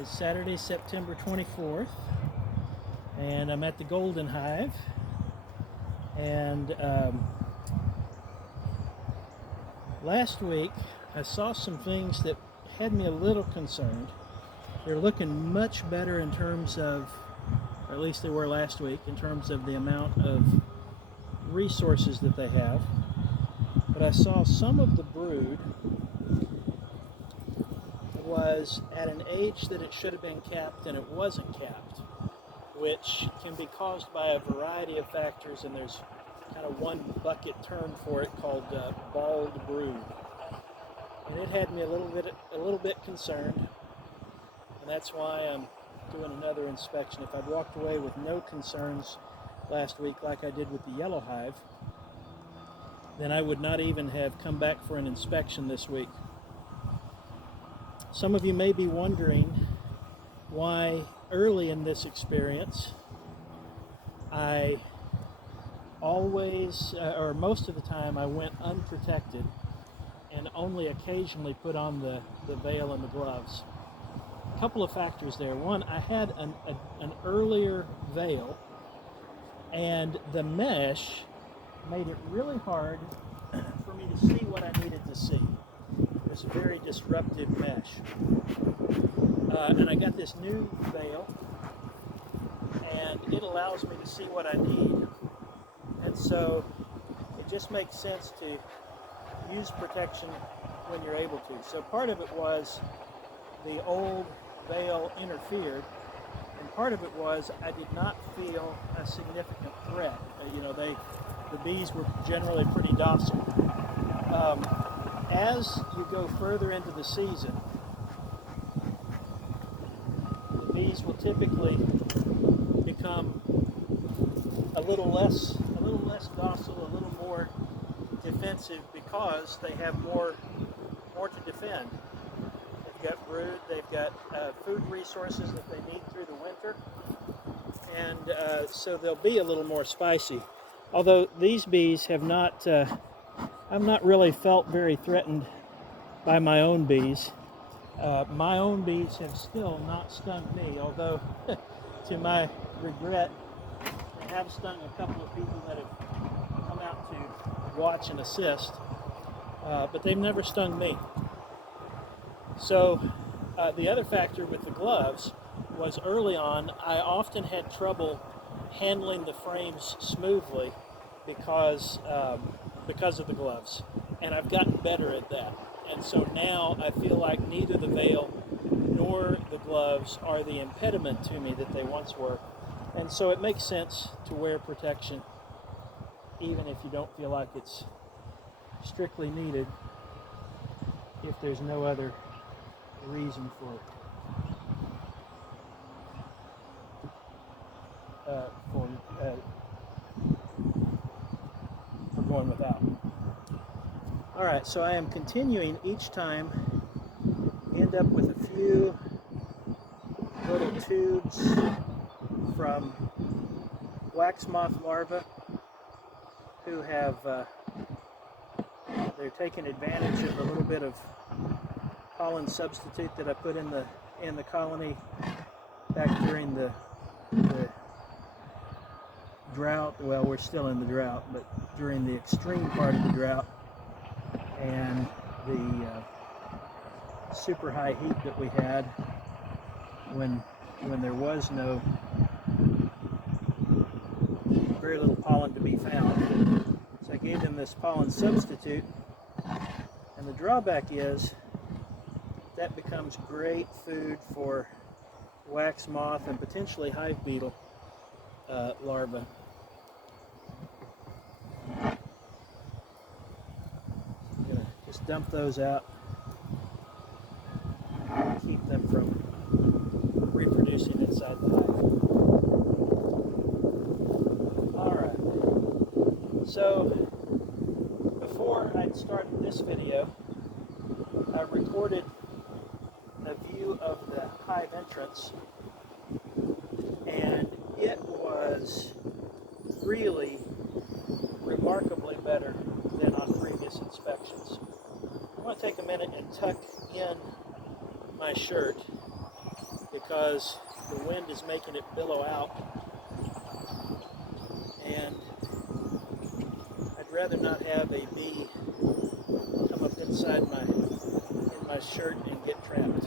is Saturday, September 24th, and I'm at the Golden Hive. And last week I saw some things that had me a little concerned. They're looking much better in terms of, or at least they were last week, in terms of the amount of resources that they have. But I saw some of the brood was at an age that it should have been capped and it wasn't capped, which can be caused by a variety of factors, and there's kind of one bucket term for it called bald brood. And it had me a little bit concerned, and that's why I'm doing another inspection. If I'd walked away with no concerns last week like I did with the yellow hive, then I would not even have come back for an inspection this week. Some of you may be wondering why early in this experience I always, or most of the time, I went unprotected and only occasionally put on the veil and the gloves. A couple of factors there. One, I had an earlier veil, and the mesh made it really hard for me to see what I needed to see. It's a very disruptive mesh. And I got this new veil, and it allows me to see what I need. And so it just makes sense to use protection when you're able to. So part of it was the old veil interfered, and part of it was I did not feel a significant threat. The bees were generally pretty docile. As you go further into the season, the bees will typically become a little less docile, a little more defensive, because they have more to defend. They've got brood, they've got food resources that they need through the winter, and so they'll be a little more spicy. Although these bees have not, I've not really felt very threatened by my own bees. My own bees have still not stung me, although to my regret, they have stung a couple of people that have come out to watch and assist, but they've never stung me. So the other factor with the gloves was early on, I often had trouble handling the frames smoothly because of the gloves, and I've gotten better at that. And so now I feel like neither the veil nor the gloves are the impediment to me that they once were, and so it makes sense to wear protection even if you don't feel like it's strictly needed, if there's no other reason for going without. All right, so I am continuing each time. End up with a few little tubes from wax moth larvae who have they're taking advantage of a little bit of pollen substitute that I put in the colony back during the drought. Well, we're still in the drought, but during the extreme part of the drought and the super high heat that we had when there was very little pollen to be found. So I gave them this pollen substitute, and the drawback is that becomes great food for wax moth and potentially hive beetle larvae. I'm gonna just dump those out, keep them from reproducing inside the hive. Alright, so before I'd started this video, I recorded a view of the hive entrance, and it was really remarkably better than on previous inspections. I want to take a minute and tuck in my shirt because the wind is making it billow out, and I'd rather not have a bee come up inside my shirt and get trapped.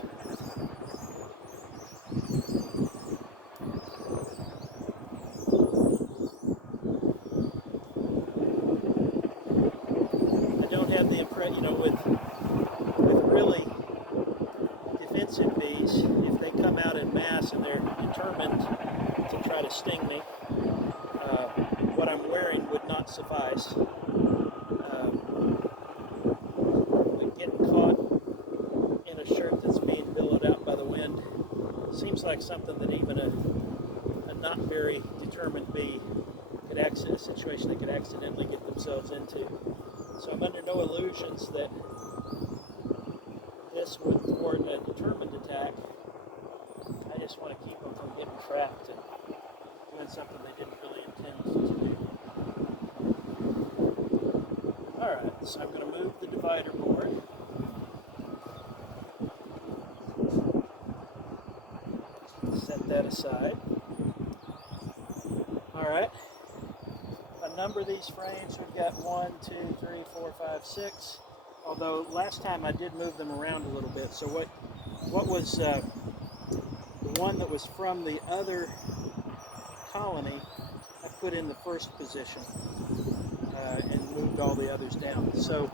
I don't have the impression, you know, with really defensive bees, if they come out in mass and they're determined to try to sting me, what I'm wearing would not suffice. But getting caught in a shirt that's being billowed out by the wind seems like something that even a not very determined bee could a situation they could accidentally get themselves into. So I'm under no illusions that this would thwart a determined attack. I just want to keep them from getting trapped and doing something they didn't really intend to do. Alright, so I'm going to move the divider board. Set that aside. Alright, a number of these frames, we've got 1, 2, 3, 4, 5, 6. Although last time I did move them around a little bit. So what was the one that was from the other colony, I put in the first position and moved all the others down. So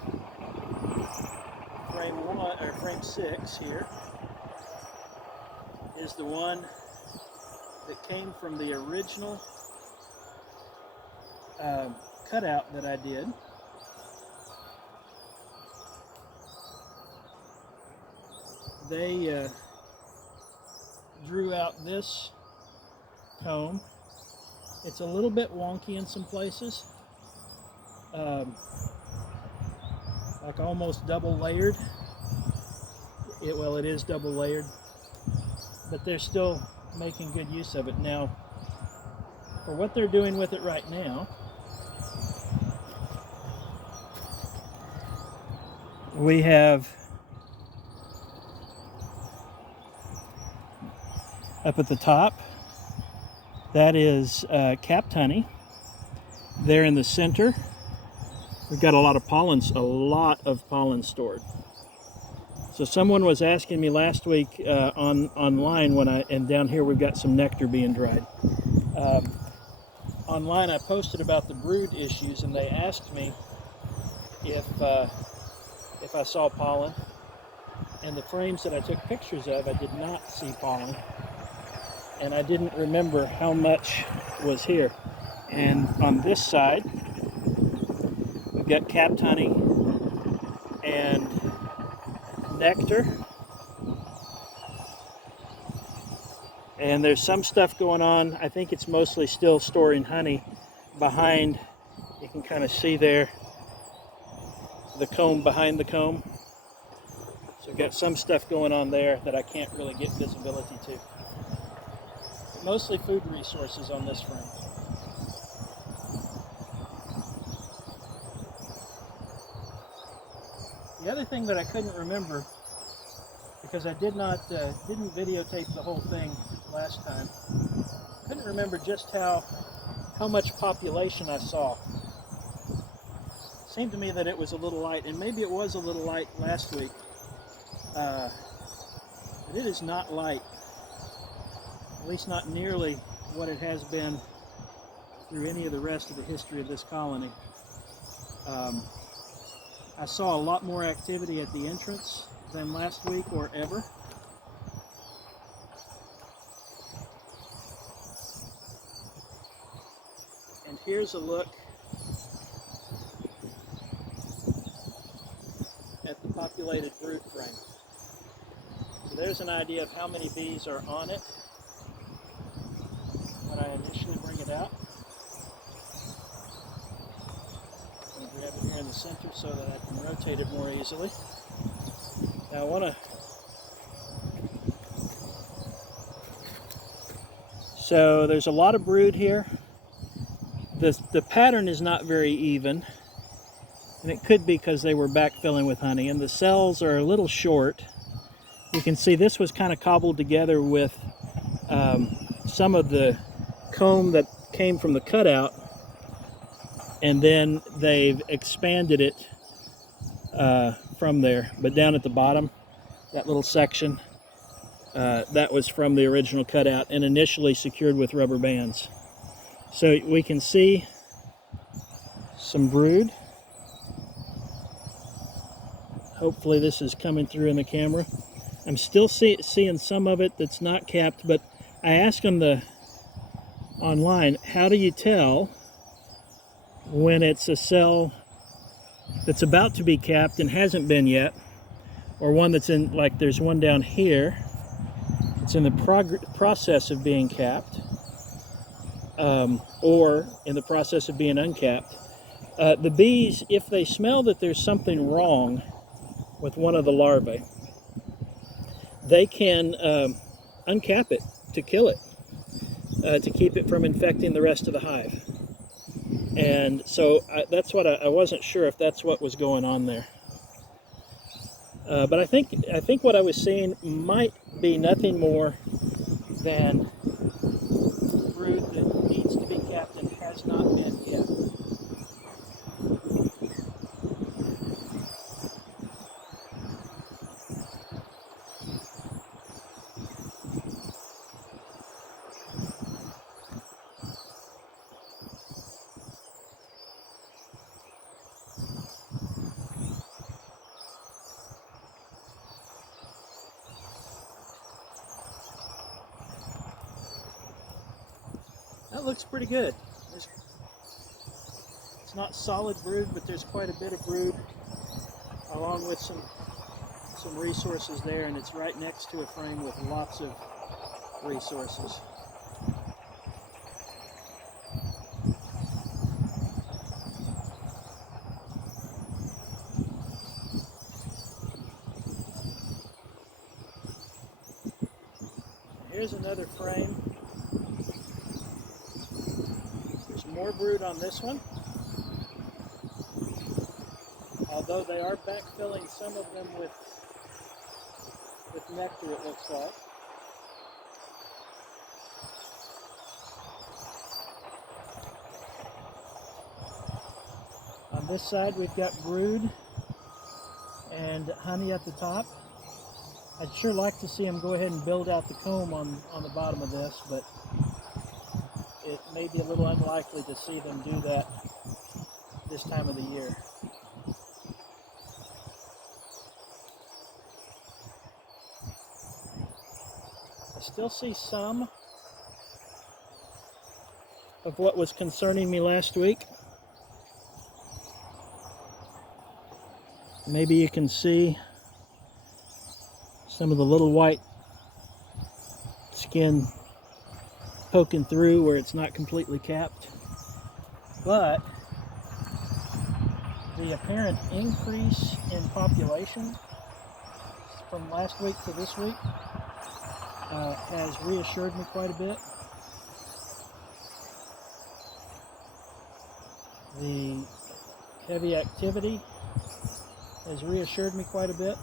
frame 6 here is the one that came from the original cutout that I did. They drew out this comb. It's a little bit wonky in some places, like almost double layered. Well, it is double layered, but they're still making good use of it. Now, for what they're doing with it right now, we have up at the top, that is capped honey. There in the center, we've got a lot of pollen stored. So someone was asking me last week online and down here we've got some nectar being dried. Online I posted about the brood issues, and they asked me if I saw pollen. And the frames that I took pictures of, I did not see pollen. And I didn't remember how much was here. And on this side, we've got capped honey and nectar. And there's some stuff going on. I think it's mostly still storing honey behind. You can kind of see there the comb behind the comb. So we've got some stuff going on there that I can't really get visibility to. Mostly food resources on this frame. The other thing that I couldn't remember, because I didn't videotape the whole thing last time, couldn't remember just how much population I saw. It seemed to me that it was a little light, and maybe it was a little light last week, but it is not light. At least not nearly what it has been through any of the rest of the history of this colony. I saw a lot more activity at the entrance than last week or ever. And here's a look at the populated brood frame. So there's an idea of how many bees are on it when I initially bring it out. I'm going to grab it here in the center so that I can rotate it more easily. Now I want to... So there's a lot of brood here. The pattern is not very even, and it could be because they were backfilling with honey, and the cells are a little short. You can see this was kind of cobbled together with some of the comb that came from the cutout, and then they've expanded it from there. But down at the bottom, that little section, that was from the original cutout and initially secured with rubber bands. So we can see some brood. Hopefully this is coming through in the camera. I'm still seeing some of it that's not capped, but I asked them online, how do you tell when it's a cell that's about to be capped and hasn't been yet, or one that's in, like there's one down here, it's in the process of being capped, or in the process of being uncapped. The bees, if they smell that there's something wrong with one of the larvae, they can uncap it to kill it, to keep it from infecting the rest of the hive. And so that's what I wasn't sure if that's what was going on there. But I think what I was seeing might be nothing more than brood that needs to be capped and has not been yet. That looks pretty good. It's not solid brood, but there's quite a bit of brood, along with some resources there, and it's right next to a frame with lots of resources. Here's another frame. There's more brood on this one, although they are backfilling some of them with nectar, it looks like. On this side we've got brood and honey at the top. I'd sure like to see them go ahead and build out the comb on the bottom of this, but it may be a little unlikely to see them do that this time of the year. I still see some of what was concerning me last week. Maybe you can see some of the little white skin poking through where it's not completely capped. But the apparent increase in population from last week to this week has reassured me quite a bit. The heavy activity has reassured me quite a bit.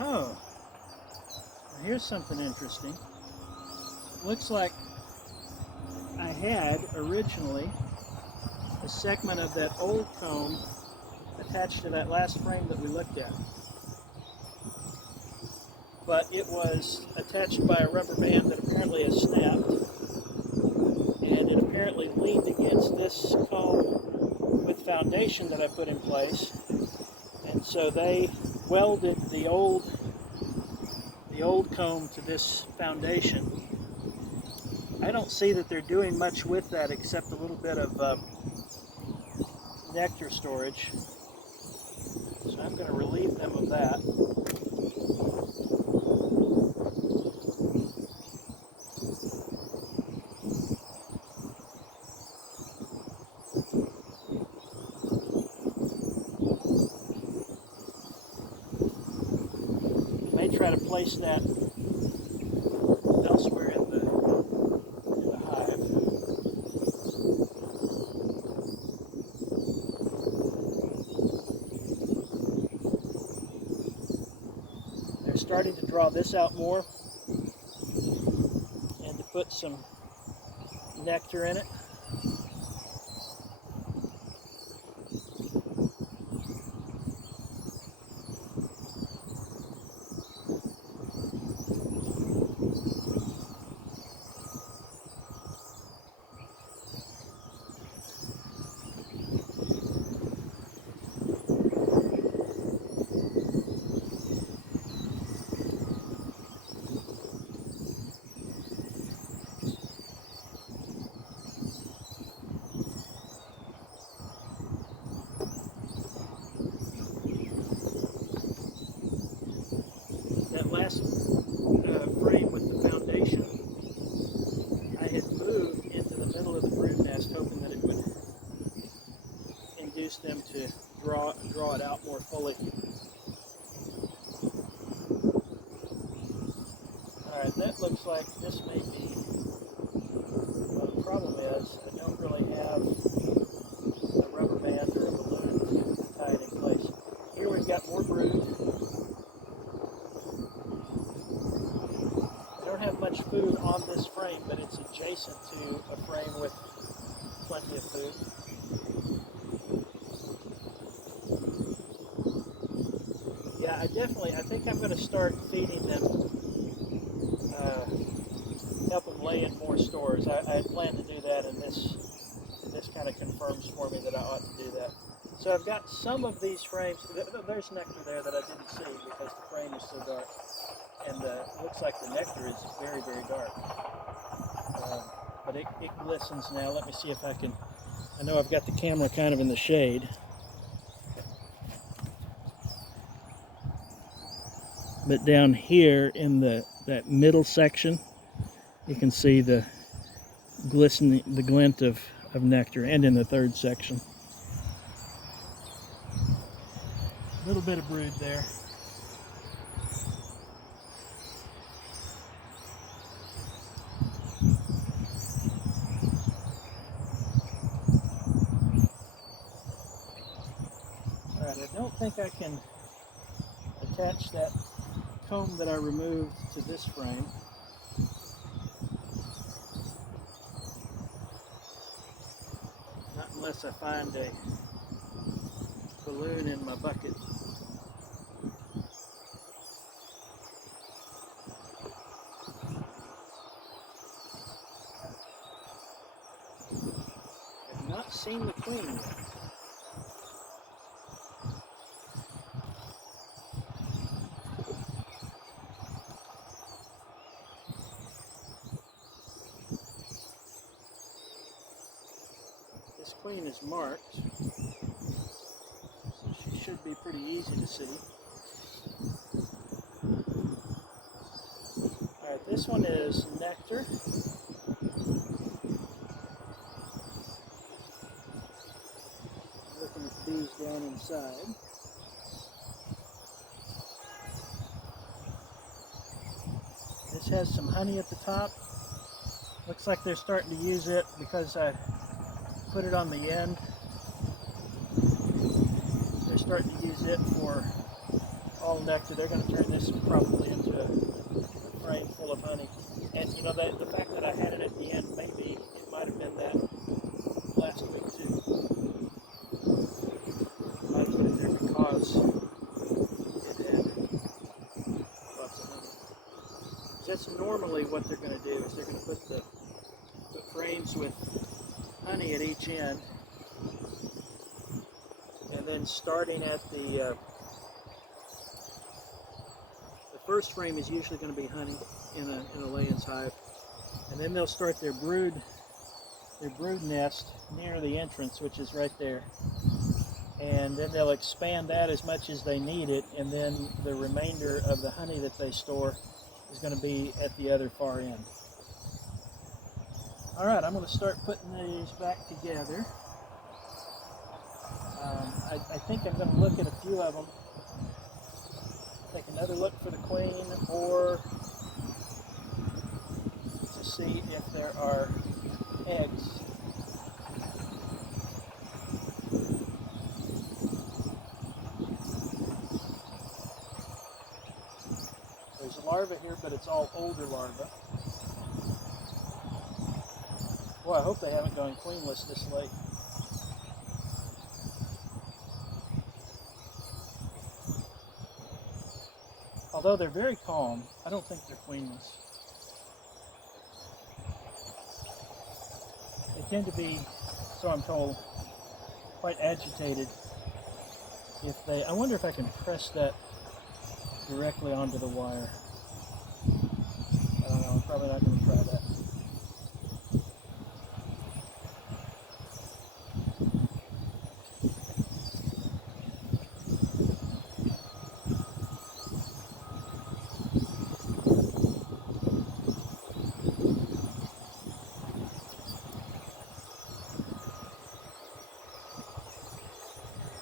Oh, here's something interesting. Looks like I had originally a segment of that old comb attached to that last frame that we looked at. But it was attached by a rubber band that apparently has snapped, and it apparently leaned against this comb with foundation that I put in place, and so they welded the old comb to this foundation. I don't see that they're doing much with that except a little bit of nectar storage. So I'm going to relieve them of that. I may try to place that starting to draw this out more and to put some nectar in it. That last frame with the foundation, I had moved into the middle of the brood nest, hoping that it would induce them to draw it out more fully. Alright, that looks like this may be, well, the problem is I don't really have a rubber band or a balloon to tie it in place. Here we've got more brood. Have much food on this frame, but it's adjacent to a frame with plenty of food. Yeah, I think I'm going to start feeding them, help them lay in more stores. I had planned to do that, and this kind of confirms for me that I ought to do that. So I've got some of these frames. There's nectar there that I didn't see because the frame is so dark. And it looks like the nectar is very, very dark. But it glistens now. Let me see if I can, I know I've got the camera kind of in the shade. But down here in that middle section, you can see the glistening, the glint of nectar, and in the third section. A little bit of brood there. I don't think I can attach that comb that I removed to this frame. Not unless I find a balloon in my bucket. I've not seen the queen yet. This queen is marked, so she should be pretty easy to see. Alright, this one is nectar. Looking at the bees down inside. This has some honey at the top. Looks like they're starting to use it because I put it on the end. They're starting to use it for all nectar. They're going to turn this probably into a frame full of honey. And you know, the fact that I had it at the end, maybe it might have been that last week too. I put it there because it had lots of honey. So that's normally what they're going to do, is they're going to put frames with honey at each end, and then starting at the first frame is usually going to be honey in a laying's hive, and then they'll start their brood nest near the entrance, which is right there, and then they'll expand that as much as they need it, and then the remainder of the honey that they store is going to be at the other far end. Alright, I'm going to start putting these back together. I think I'm going to look at a few of them. Take another look for the queen, or to see if there are eggs. larvae here, but it's all older larvae. Boy, I hope they haven't gone queenless this late. Although they're very calm, I don't think they're queenless. They tend to be, so I'm told, quite agitated if they... I wonder if I can press that directly onto the wire. I don't know, I'm probably not going to try that.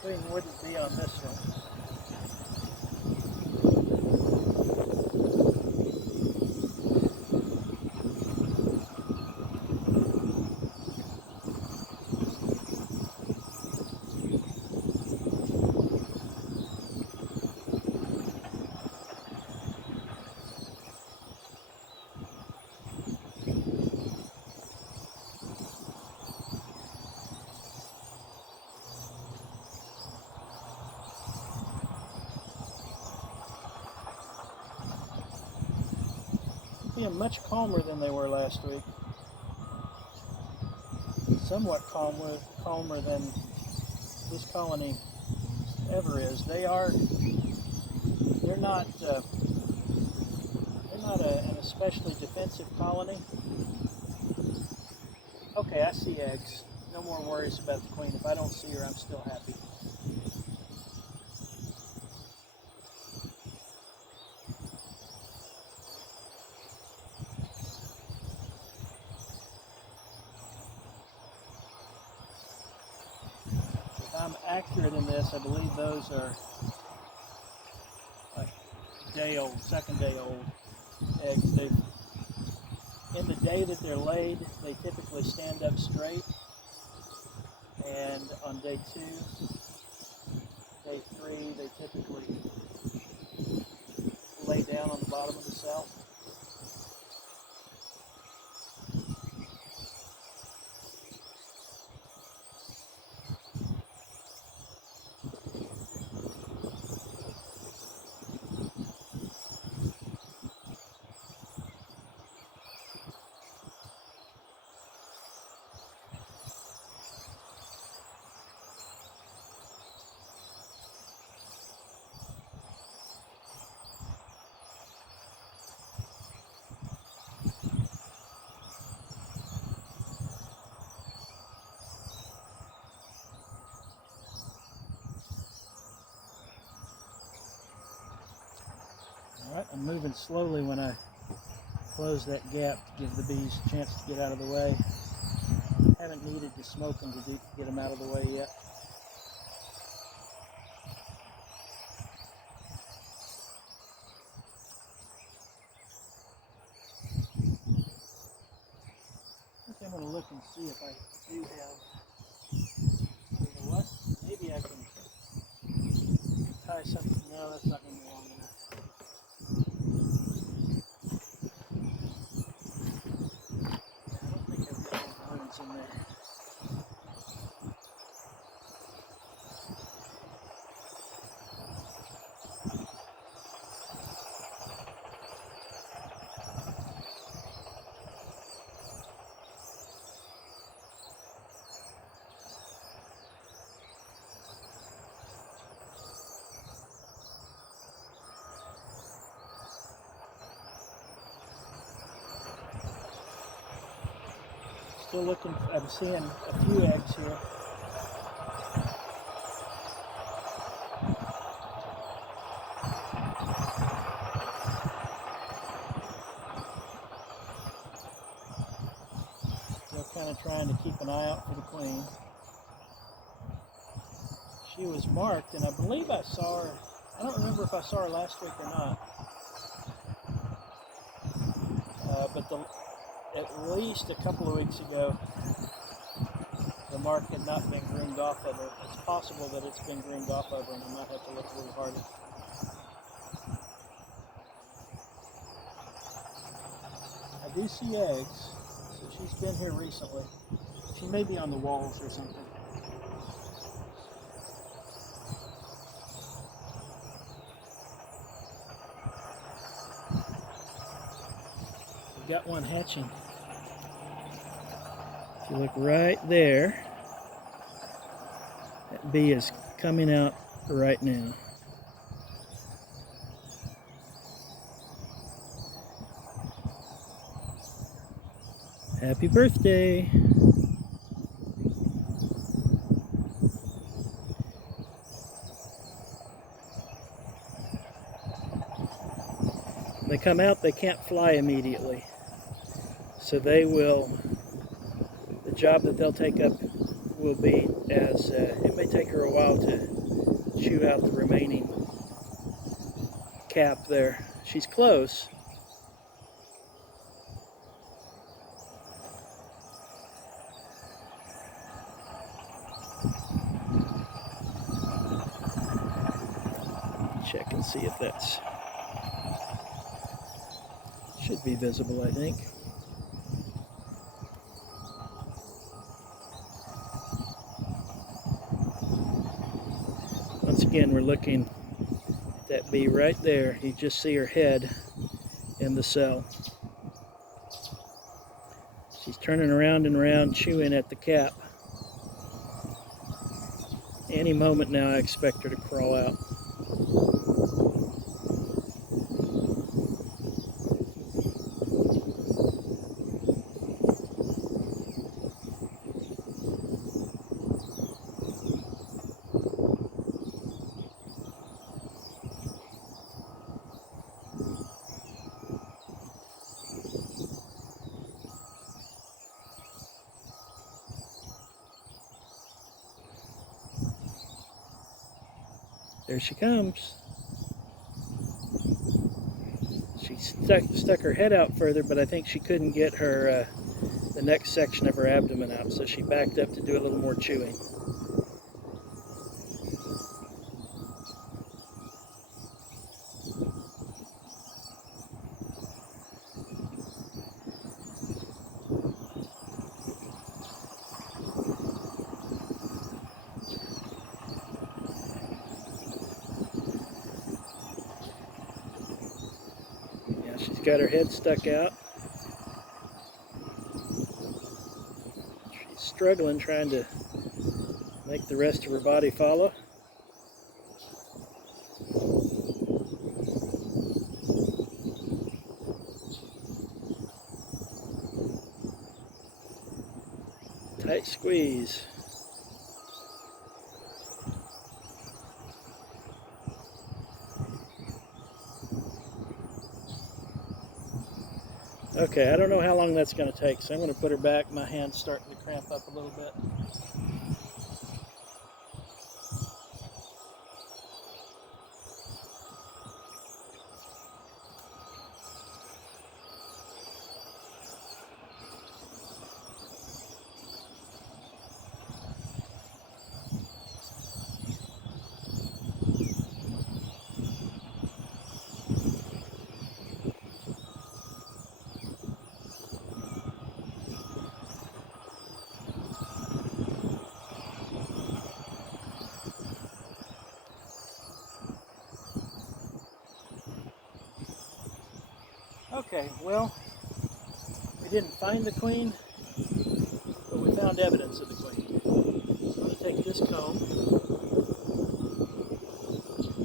Queen wouldn't be on this one. Being much calmer than they were last week. Somewhat calmer than this colony ever is. They're not an especially defensive colony. Okay, I see eggs. No more worries about the queen. If I don't see her, I'm still happy. I'm accurate in this, I believe those are like day old, second day old eggs. In the day that they're laid, they typically stand up straight, and on day 2, day 3, they typically lay down on the bottom of the cell. Alright, I'm moving slowly when I close that gap to give the bees a chance to get out of the way. Haven't needed to smoke them to get them out of the way yet. I think I'm going to look and see if I do have, you know what, maybe I can tie something. No, that's not going to be long enough. In there. Still looking, I'm seeing a few eggs here. Still kind of trying to keep an eye out for the queen. She was marked, and I believe I saw her. I don't remember if I saw her last week or not. But at least a couple of weeks ago, the mark had not been groomed off of her. It's possible that it's been groomed off of her, and I might have to look a little harder. do see eggs, so she's been here recently. She may be on the walls or something. We've got one hatching. If you look right there, that bee is coming out right now. Happy birthday! When they come out, they can't fly immediately. So they will, the job that they'll take up will be as, it may take her a while to chew out the remaining cap there. She's close. Check and see if that's, should be visible, I think. Once again, we're looking at that bee right there. You just see her head in the cell. She's turning around and around, chewing at the cap. Any moment now, I expect her to crawl out. There she comes. She stuck her head out further, but I think she couldn't get her the next section of her abdomen out, so she backed up to do a little more chewing. She's got her head stuck out. She's struggling, trying to make the rest of her body follow. Tight squeeze. Okay, I don't know how long that's going to take, so I'm going to put her back. My hand's starting to cramp up a little bit. Okay, well, we didn't find the queen, but we found evidence of the queen. So I'm going to take this comb.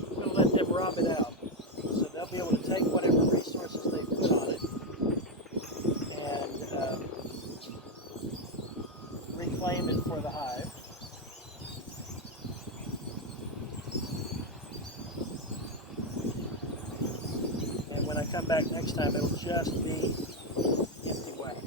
I'm going to let them rob it out. So they'll be able to take whatever resources they put on it and reclaim it for the hive. When I come back next time, it'll just be empty wax.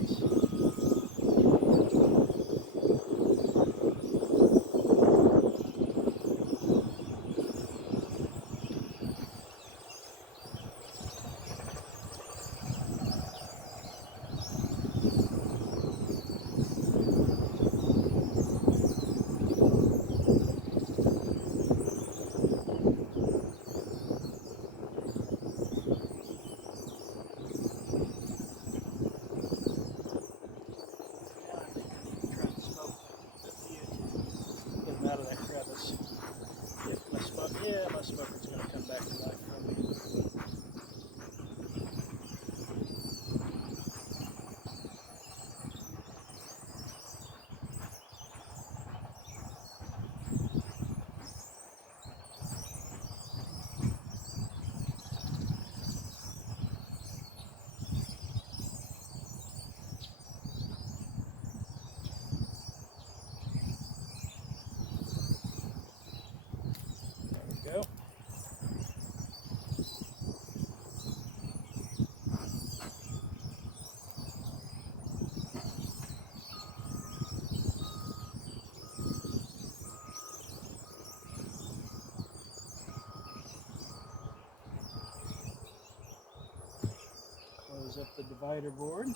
the divider board.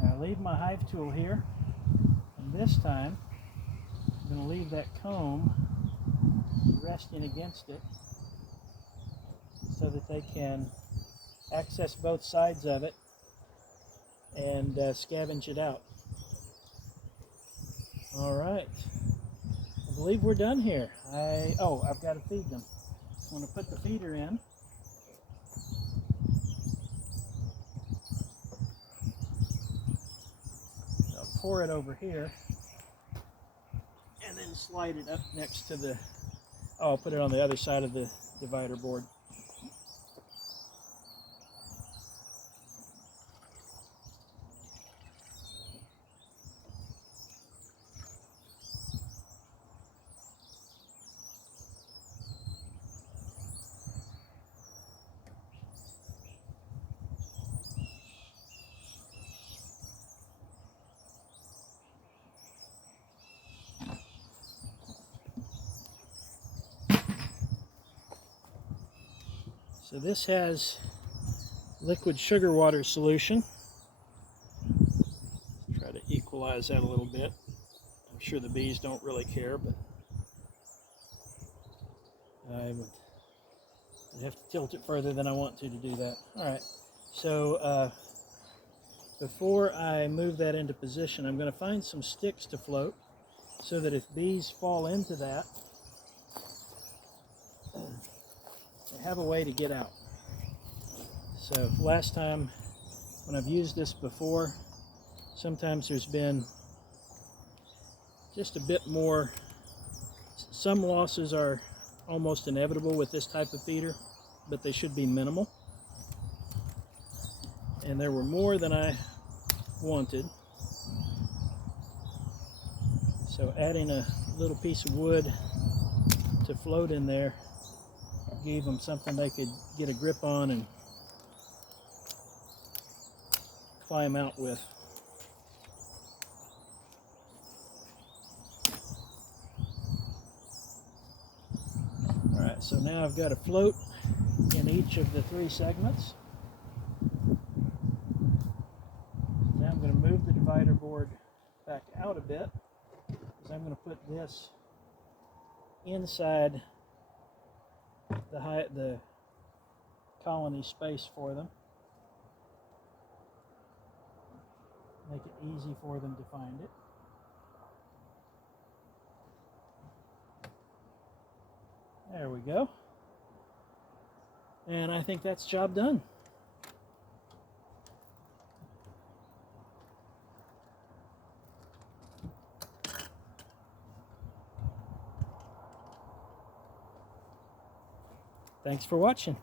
Now I leave my hive tool here, and this time I'm going to leave that comb resting against it so that they can access both sides of it and scavenge it out. All right, I believe we're done here. I've got to feed them. I'm going to put the feeder in. I'll pour it over here and then slide it up next to the, I'll put it on the other side of the divider board. So this has liquid sugar water solution. Try to equalize that a little bit. I'm sure the bees don't really care, but I'd have to tilt it further than I want to do that. All right, so before I move that into position, I'm going to find some sticks to float so that if bees fall into that, they have a way to get out. So last time when I've used this before, sometimes there's been just a bit more. Some losses are almost inevitable with this type of feeder, but they should be minimal. And there were more than I wanted. So adding a little piece of wood to float in there gave them something they could get a grip on and climb out with. Alright, so now I've got a float in each of the 3 segments. Now I'm going to move the divider board back out a bit, because I'm going to put this inside the colony space for them. Make it easy for them to find it. There we go. And I think that's job done. Thanks for watching.